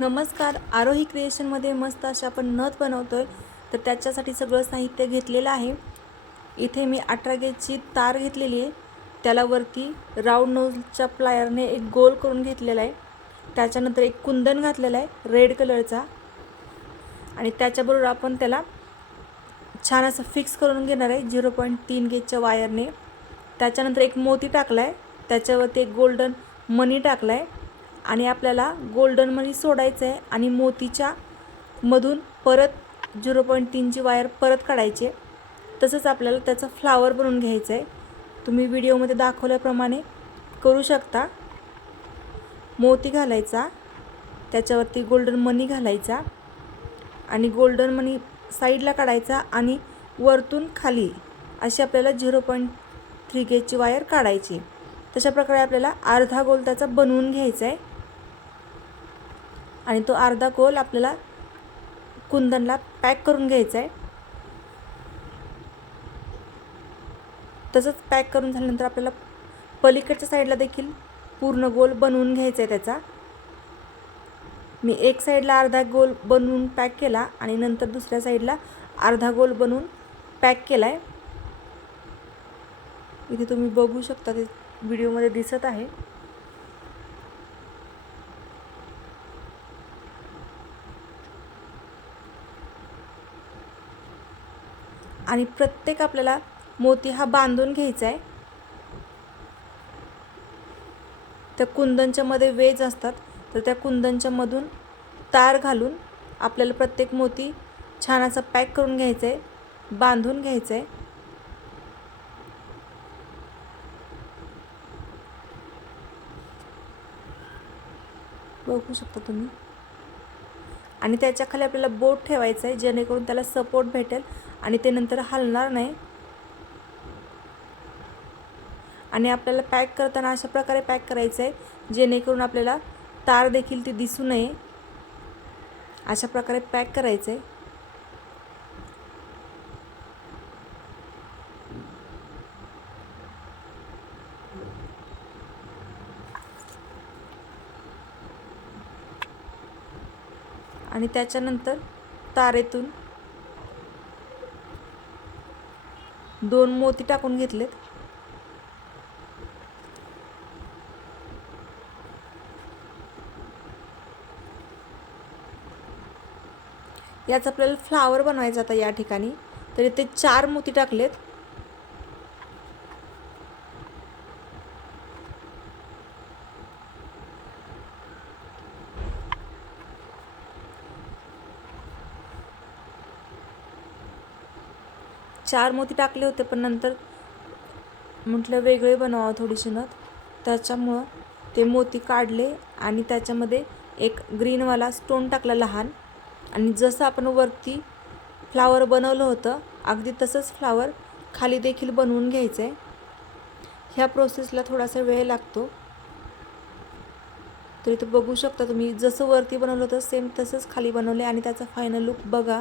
नमस्कार आरोही क्रिएशनमध्ये मस्त अशा आपण नथ बनवतो आहे तर त्याच्यासाठी सगळं साहित्य घेतलेलं आहे. इथे मी अठरा गेजची तार घेतलेली आहे. त्याला वरती राऊंड नोजच्या प्लायरने एक गोल करून घेतलेला आहे. त्याच्यानंतर एक कुंदन घातलेला आहे रेड कलरचा आणि त्याच्याबरोबर आपण त्याला छान असं फिक्स करून घेणार आहे झिरो पॉईंट तीन गेजच्या वायरने त्याच्यानंतर एक मोती टाकला आहे त्याच्यावरती एक गोल्डन मनी टाकला आहे आणि आपल्याला गोल्डन मनी सोडायचं आहे आणि मोतीच्या मधून परत झिरो पॉईंट तीनची वायर परत काढायची आहे. तसंच आपल्याला त्याचं फ्लावर बनवून घ्यायचं आहे तुम्ही व्हिडिओमध्ये दाखवल्याप्रमाणे करू शकता. मोती घालायचा त्याच्यावरती गोल्डन मनी घालायचा आणि गोल्डन मनी साईडला काढायचा आणि वरतून खाली अशी आपल्याला झिरो पॉईंट थ्री गेजची वायर काढायची. तशा प्रकारे आपल्याला अर्धा गोल त्याचा बनवून घ्यायचा आहे आणि तो अर्धा गोल आपल्याला कुंदनला पॅक करून घ्यायचा आहे तसंच पॅक करून झाल्यानंतर आपल्याला पलीकडच्या साईडला देखील पूर्ण गोल बनवून घ्यायचा आहे त्याचा. मी एक साईडला अर्धा गोल बनवून पॅक केला आणि नंतर दुसऱ्या साईडला अर्धा गोल बनवून पॅक केला आहे इथे तुम्ही बघू शकता ते व्हिडिओमध्ये दिसत आहे. आणि प्रत्येक आपल्याला मोती हा बांधून घ्यायचा आहे. त्या कुंदनच्यामध्ये वेज असतात तर त्या कुंदनच्यामधून तार घालून आपल्याला प्रत्येक मोती छान असा पॅक करून घ्यायचा आहे बांधून घ्यायचं आहे. बघू शकता तुम्ही. आणि त्याच्याखाली आपल्याला बोट ठेवायचं आहे जेणेकरून त्याला सपोर्ट भेटेल. आणि ते नंतर हलणार नाही. आणि आपल्याला पॅक करताना अशा प्रकारे पॅक करायचं आहे जेणेकरून आपल्याला तार देखील ती दिसू नये. अशा प्रकारे पॅक करायचं आहे आणि त्याच्यानंतर तारेतून दोन मोती टाकून घेतलेत. याच आपल्याला फ्लावर बनवायचा आता या ठिकाणी. तर इथे चार मोती टाकलेत. चार मोती टाकले होते पण नंतर म्हटलं वेगळे बनवावं थोडीशी नथ. त्याच्यामुळं ते मोती काढले आणि त्याच्यामध्ये एक ग्रीनवाला स्टोन टाकला लहान. आणि जसं आपण वरती फ्लावर बनवलं होतं अगदी तसंच फ्लावर खाली देखील बनवून घ्यायचं. आहे ह्या प्रोसेसला थोडासा वेळ लागतो. तर इथं बघू शकता तुम्ही जसं वरती बनवलं होतं सेम तसंच खाली बनवले आणि त्याचा फायनल लुक बघा.